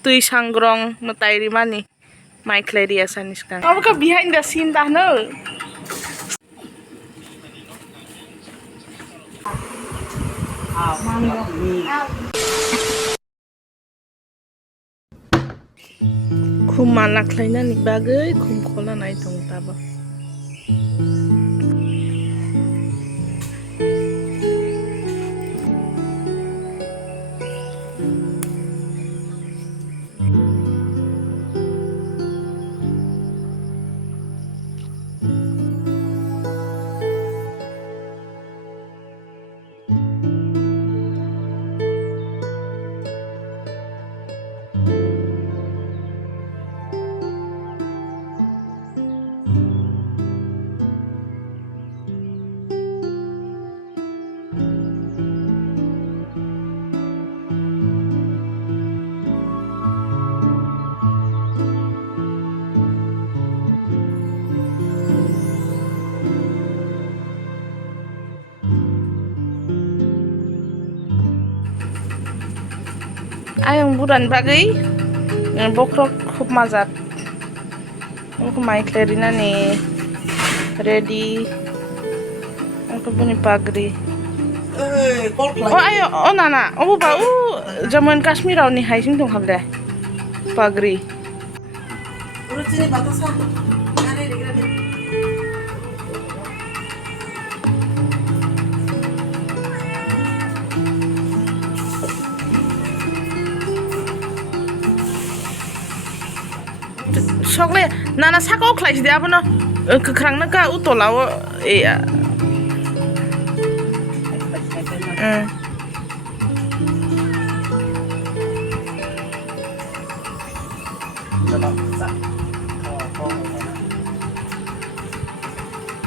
tui sangrong metai rimani mai kleri asanis kan. Apa ka behind the scene dah no? Khum malak laina ni bagai khum khola nai tong taba. Ayang buran bagai yang bokrok khub mazat. Aku mai klerina nih ready. Aku punya pagri. Oh ayo, oh nana, oh bau Jammu and Kashmir nih hiking dong hamda pagri. Urut sini batas lah. Sokle nana sakau klais dia apa no kekerang naka utolawo iya.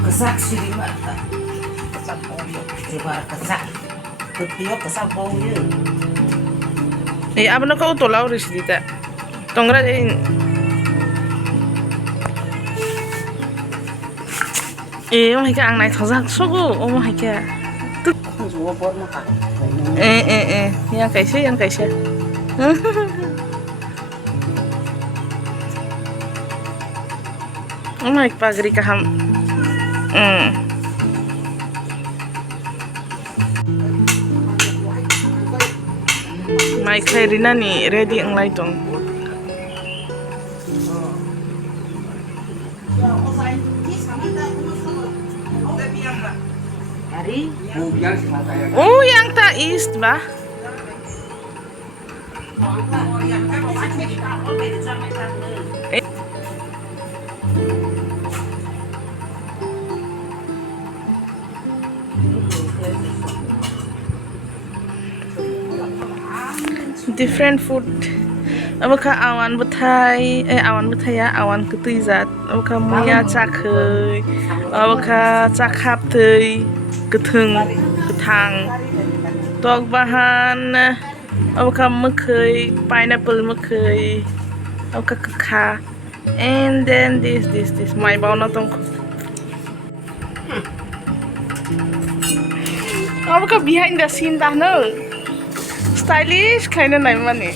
Kesak sini mata. Kesak baunya. Coba kesak. Ketiak kesak baunya. Iya apa no kau utolawo residita. Tongra ini. Oh my god, ang nai thozak sogo. Oh my god. Yang kaisa, yang kaisa. Oh my pagri kaham. Mai klerina ni ready ang lai tong. Oh, yang tak east bah. Different food. Apakah awan betai? Awan betai ya, awan ketizat. Apakah muya cakhei? Apakah cakhap tei? Keteng, ketang. Tok bahan. Apakah mekhei? Pineapple mekhei. Apakah kekha? And then this. My bau na tong. Apakah behind the scene dah no? Stylish kind of nai mani.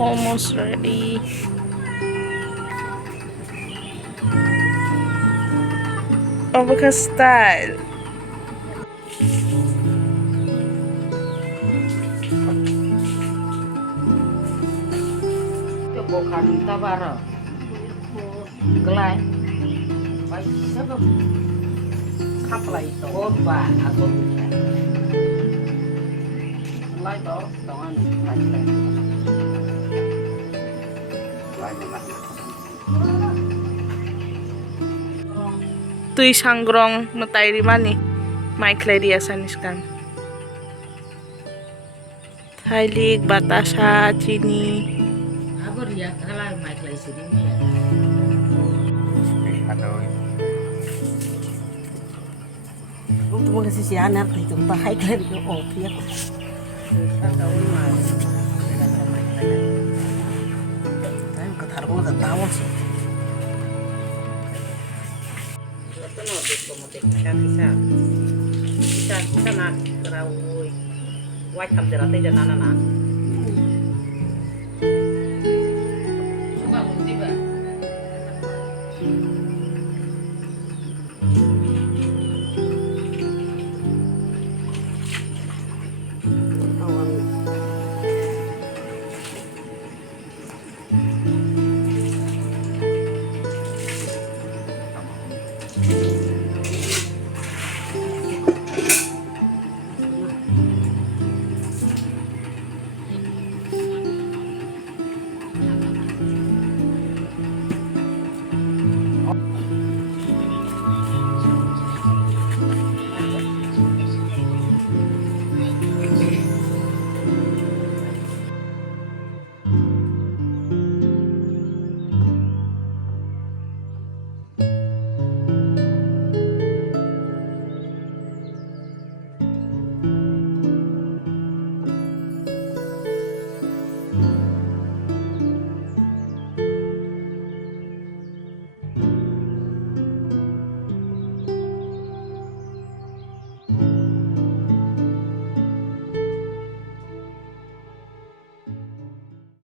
Almost ready. Apakah style? Bukan tabara. Gelai. Baik sebab kapal itu. Oh, Pak, aku. Gelai toh, tangan lain. Tui sangrong metai rimani mai kleri asanis kan. Thailik, batasa, chini. Aku dia kalau mai klei sini ya. Untuk mengasih si anak itu pakai klei itu oh dia. Tapi ketaruh nggak tahu sih. Bisa nak kerawui. white ทำเจลาเต้นจะนานนะ